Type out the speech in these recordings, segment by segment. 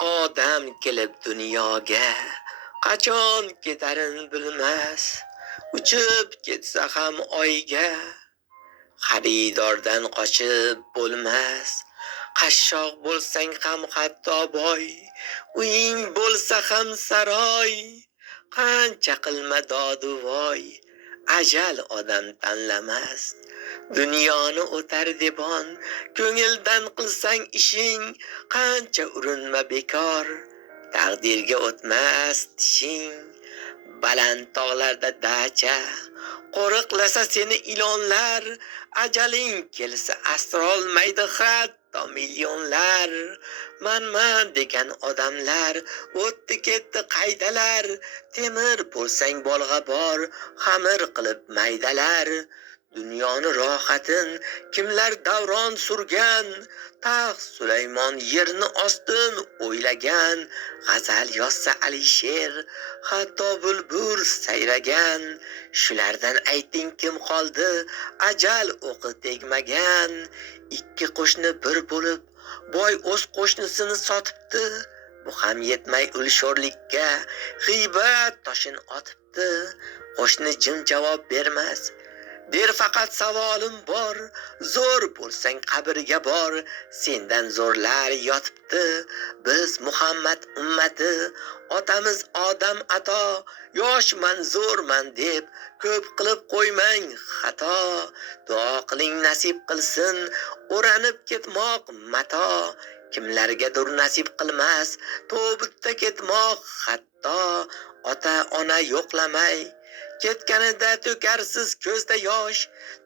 odam kelib dunyoga qachon ketarin bilmas, uchib ketsa ham oyga xaridordan qochib bo'lmas. Qashshoq bo'lsang ham hatto boy, uying bo'lsa ham saroy, qancha qilma dodu voy, ajal odam tanlamas. Dunyoni o'tar debon, ko'ngildan qilsang ishing, qancha urinma bekor, taqdirga o'tmas tishing. Baland tog'larda dacha, qo'riqlasa seni ilonlar, ajaling kelsa asrolmaydi hatto millionlar. Man degan odamlar o'tdi ketdi qaydalar, temir bo'lsang bolg'a bor, xamir qilib maydalar. Dunyoni rohatin kimlar davron surgan, taxt Sulaymon yerni ostin o'ylagan. G'azal yozsa Alisher, hatto bulbul sayragan. Shulardan ayting kim qoldi, ajal o'qi tegmagan. Ikki qo'shni bir bo'lib, boy o'z qo'shnisini sotibdi. Bu ham yetmay ulshorlikka g'iybat toshin otibdi. Qo'shni jim javob bermas, der faqat savolim bor, zo'r bo'lsang qabrga bor, sendan zo'rlar yotibdi. Biz Muhammad ummati, otamiz Odam ato, yoshman zo'rman deb ko'p qilib qo'ymang xato. Duo qiling nasib qilsin, o'ranib ketmoq mato. Kimlargadir nasib qilmas, tobutda ketmoq hatto. Ota ona yo'qlamay ketganida to'karsiz ko'zda yosh,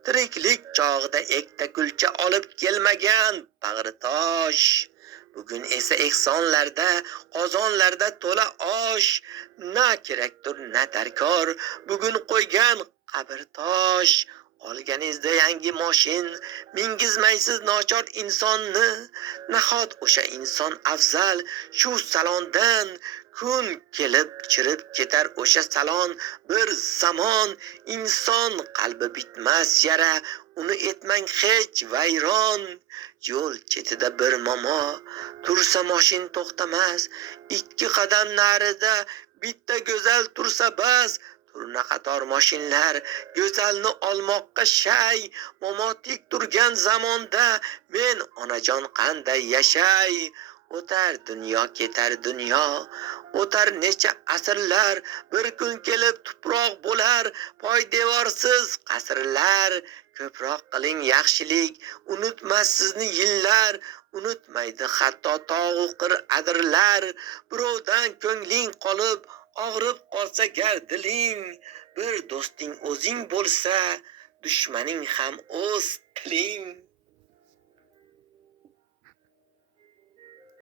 tiriklik chog'ida ekta kulcha olib kelmagan bag'ri tosh. Bugun esa ehsonlarda, qozonlarda to'la osh, na kerakdir na darkor bugun qo'ygan qabr tosh. Olganingizda yangi moshin, mingizmaysiz nochor insonni, nahot o'sha inson afzal shu salondan. Kun kelib chirib ketar o'sha salon bir zamon. Inson qalbi bitmas yara, uni etmang hech vayron. Yo'l chetida bir momo, tursa moshin to'xtamas. Ikki qadam narida bitta go'zal tursa bas. Turna qator moshinlar go'zalni olmoqqa shay. Momotik turgan zamonda men onajon qanday yashay. O'tar dunyo ketar dunyo, o'tar necha asrlar, bir kun kelib tuproq bo'lar poydevorsiz qasrlar. Ko'proq qiling yaxshilik, unutmas sizni yillar, unutmaydi hatto tog'u qir adirlar. Birovdan ko'ngling qolib, og'rib qolsa gar diling, bir do'sting o'zing bo'lsa, dushmaning ham o'z tiling.